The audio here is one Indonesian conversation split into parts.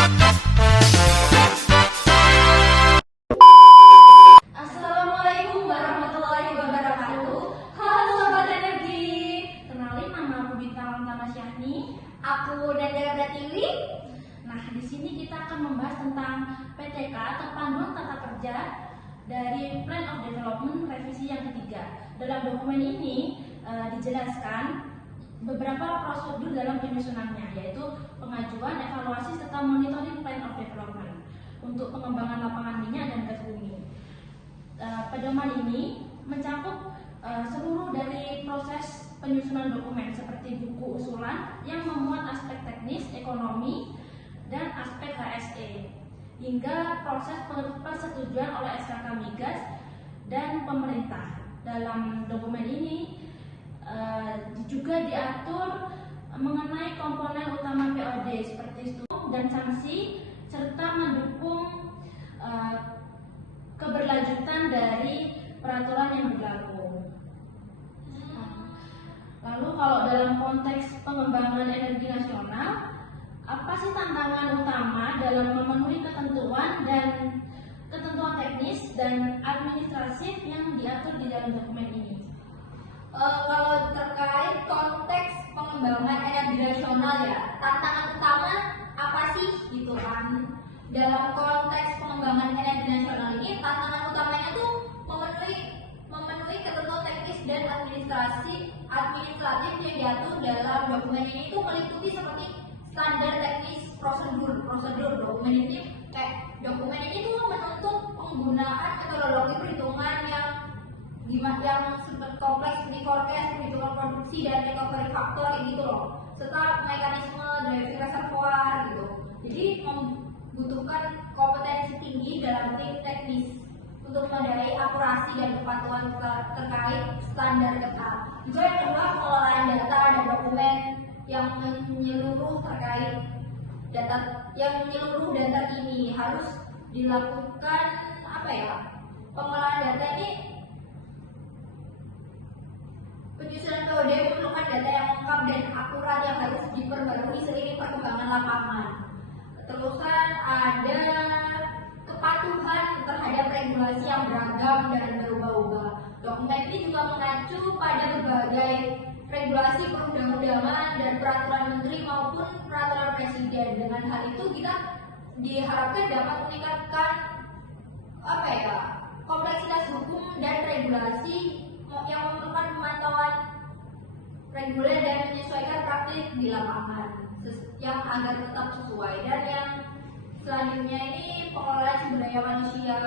Assalamualaikum warahmatullahi wabarakatuh. Halo Sobat Energi. Kenalin, nama aku Bintang Tamasyahni. Aku Nanda Pratiwi. Nah, di sini kita akan membahas tentang PTK atau Panduan Tata Kerja dari Plan of Development revisi yang ketiga. Dalam dokumen ini dijelaskan beberapa prosedur dalam penyusunannya, yaitu pengajuan, evaluasi, serta monitoring Plan of Development untuk pengembangan lapangan minyak dan gas bumi. Pedoman ini mencakup seluruh dari proses penyusunan dokumen seperti buku usulan yang memuat aspek teknis, ekonomi, dan aspek HSE hingga proses persetujuan oleh SKK Migas dan pemerintah. Dalam dokumen ini juga diatur mengenai komponen utama POD seperti struktur dan sanksi serta mendukung keberlanjutan dari peraturan yang berlaku. Lalu kalau dalam konteks pengembangan energi nasional, apa sih tantangan utama dalam memenuhi ketentuan teknis dan administratif yang diatur di dalam dokumen ini? Kalau terkait konteks pengembangan energi nasional ya, tantangan utama apa sih gitu kan? Dalam konteks pengembangan energi nasional ini, tantangan utamanya tuh memenuhi ketentuan teknis dan administratif yang diatur dalam dokumen ini tuh meliputi seperti standar teknis prosedur dokumen ini. Kayak dokumen ini tuh menuntut penggunaan metodologi perhitungan yang sempat kompleks seperti forecast, perhitungan produksi dan recovery faktor gitu loh, serta mekanisme dari reservoir gitu. Jadi membutuhkan kompetensi tinggi dalam tim teknis untuk memadai akurasi dan kepatuhan terkait standar ketat. Juga yang kedua, pengelolaan data dan dokumen yang menyeluruh data ini harus dilakukan pengelolaan data ini. Penyusunan POD memerlukan data yang lengkap dan akurat yang harus diperbarui seiring perkembangan lapangan. Terusan ada kepatuhan terhadap regulasi yang beragam dan berubah-ubah. Dokumen ini juga mengacu pada berbagai regulasi perundang-undangan dan peraturan menteri maupun peraturan presiden. Dengan hal itu kita diharapkan dapat meningkatkan kompleksitas hukum dan regulasi yang memerlukan pemantauan reguler dan menyesuaikan praktik di lapangan yang agar tetap sesuai. Dan yang selanjutnya ini pengelolaan sumber daya manusia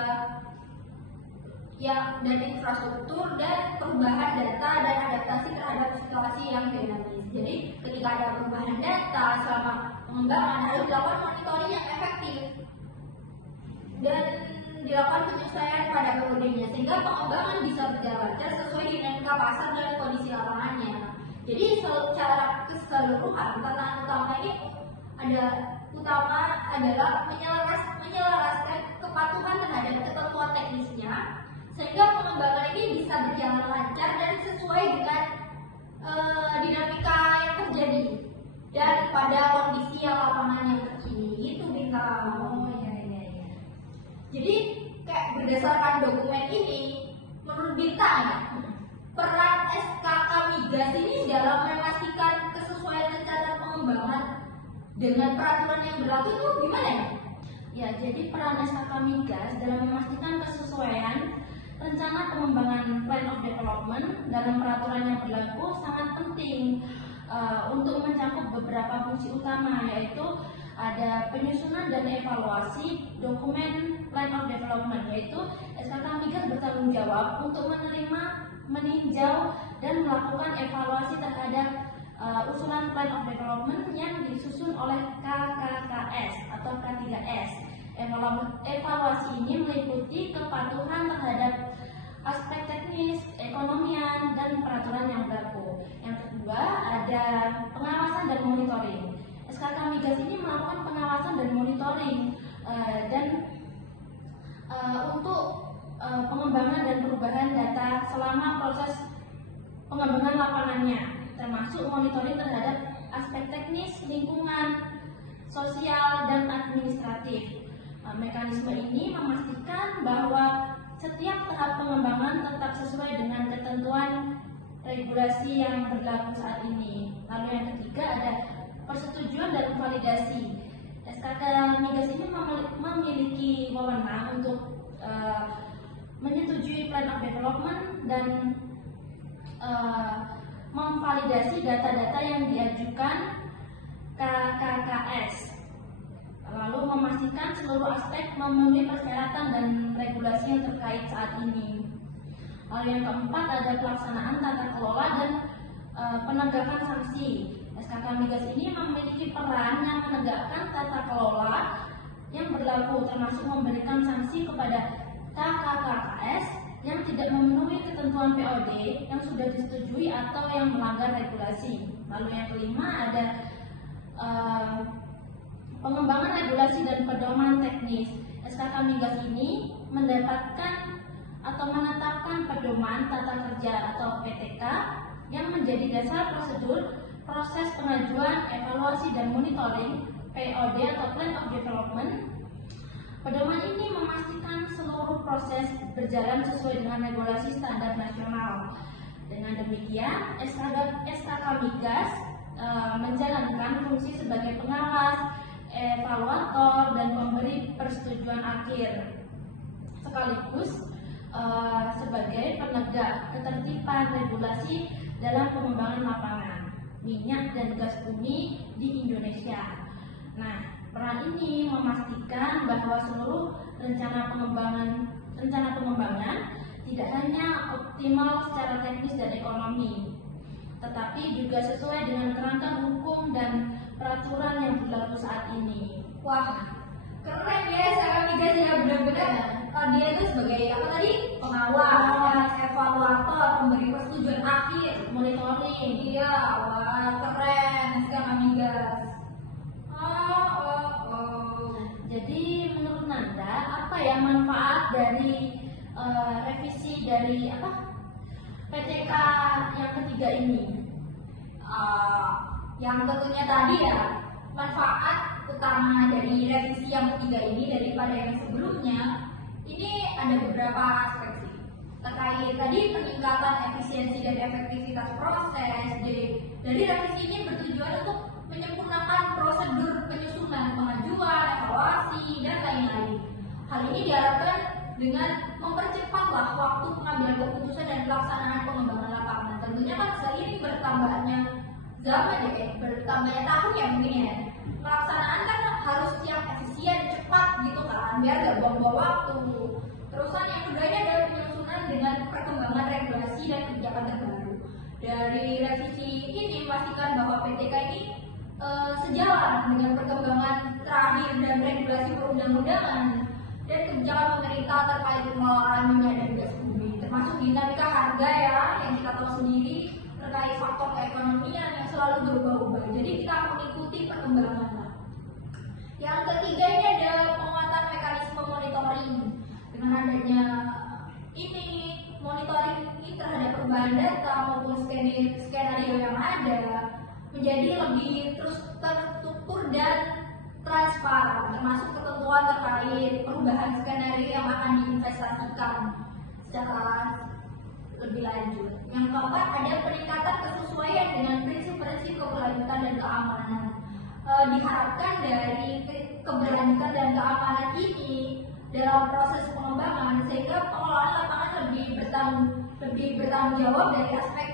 dan infrastruktur dan perubahan data dan adaptasi terhadap situasi yang dinamis. Jadi ketika ada perubahan data selama pengembangan harus dilakukan monitoring yang efektif dan dilakukan penyesuaian pada POD-nya sehingga pengembangan bisa berjalan lancar sesuai dinamika pasar dan kondisi lapangannya. Jadi secara keseluruhan tantangan utama ini adalah menyelaraskan kepatuhan terhadap ketentuan teknisnya sehingga pengembangan ini bisa berjalan lancar dan sesuai dengan dinamika yang terjadi dan pada kondisi yang lapangan yang terkini. Itu Bintang. Jadi kayak berdasarkan dokumen ini, menurut Bintang, peran SKK Migas ini dalam memastikan kesesuaian rencana pengembangan dengan peraturan yang berlaku itu gimana ya? Ya, jadi peran SKK Migas dalam memastikan kesesuaian rencana pengembangan Plan of Development dalam peraturan yang berlaku sangat penting untuk mencakup beberapa fungsi utama, yaitu ada penyusunan dan evaluasi dokumen Plan of Development, yaitu SKK Migas bertanggung jawab untuk meninjau dan melakukan evaluasi terhadap usulan Plan of Development yang disusun oleh KKKS atau K3S. Evaluasi ini meliputi kepatuhan terhadap aspek teknis, ekonomian, dan peraturan yang berlaku. Yang kedua, ada pengawasan dan monitoring. SKK Migas ini melakukan pengawasan dan monitoring untuk pengembangan dan perubahan data selama proses pengembangan lapangannya, termasuk monitoring terhadap aspek teknis, lingkungan, sosial, dan administratif. Mekanisme ini memastikan bahwa setiap tahap pengembangan tetap sesuai dengan ketentuan regulasi yang berlaku saat ini. Lalu yang ketiga ada persetujuan dan validasi. SKK Migas ini memiliki wewenang untuk menyetujui plan of development dan memvalidasi data-data yang diajukan KKKS, lalu memastikan seluruh aspek memenuhi persyaratan dan regulasi yang terkait saat ini. Lalu yang keempat ada pelaksanaan tata kelola dan penegakan sanksi. SKK Migas ini memiliki peran yang menegakkan tata kelola yang berlaku, termasuk memberikan sanksi kepada KKKS yang tidak memenuhi ketentuan POD yang sudah disetujui atau yang melanggar regulasi. Lalu yang kelima ada pengembangan regulasi dan pedoman teknis. SKK Migas ini mendapatkan atau menetapkan pedoman tata kerja atau PTK yang menjadi dasar prosedur proses pengajuan, evaluasi, dan monitoring POD atau Plan of Development. Pedoman ini memastikan seluruh proses berjalan sesuai dengan regulasi standar nasional. Dengan demikian, SKK Migas menjalankan fungsi sebagai pengawas, evaluator, dan pemberi persetujuan akhir, sekaligus sebagai penegak ketertiban regulasi dalam pengembangan lapangan minyak dan gas bumi di Indonesia. Nah, peran ini memastikan bahwa seluruh rencana pengembangan tidak hanya optimal secara teknis dan ekonomi, tetapi juga sesuai dengan kerangka hukum dan peraturan yang berlaku saat ini. Wah, keren ya SKK Migas ya, benar-benar dia itu sebagai apa tadi? Pengawas, evaluator, pemberi persetujuan akhir, Monitoring. Iya, wah keren SKK Migas. Jadi menurut Nanda apa ya manfaat dari revisi dari PTK yang ketiga ini? Yang tentunya tadi ya, manfaat utama dari revisi yang ketiga ini daripada yang sebelumnya, ini ada beberapa aspek sih. Terkait tadi peningkatan efisiensi dan efektivitas proses dari revisi ini bertujuan untuk menyempurnakan prosedur penyusunan pengajuan, evaluasi, dan lain-lain. Hal ini diharapkan dengan mempercepatlah waktu pengambilan keputusan dan pelaksanaan pengembangan lapangan. Tentunya kan seiring bertambahnya zaman bertambahnya tahun ya mungkin ya. Pelaksanaan kan harus yang efisien, cepat gitu kan, biar gak buang-buang waktu. Terusan yang kedua ini adalah penyusunan dengan perkembangan regulasi dan kebijakan terbaru. Dari revisi ini memastikan bahwa PTK ini sejalan dengan perkembangan terakhir dan regulasi perundang-undangan dan kebijakan pemerintah terkait pengelolaan minyak dan gas bumi, termasuk dinamika harga ya yang kita tahu sendiri terkait faktor keekonomian yang selalu berubah-ubah. Jadi kita mengikuti perkembangan. Yang ketiga ini ada penguatan mekanisme monitoring. Dengan adanya ini monitoring ini terhadap perubahan data maupun skenario yang ada menjadi lebih terstruktur dan transparan, termasuk ketentuan terkait perubahan skenario yang akan diinvestasikan secara lebih lanjut. Yang keempat ada peningkatan kesesuaian dengan prinsip-prinsip keberlanjutan dan keamanan. Diharapkan dari keberlanjutan dan keamanan ini dalam proses pengembangan sehingga pengelolaan lapangan lebih bertanggung jawab dari aspek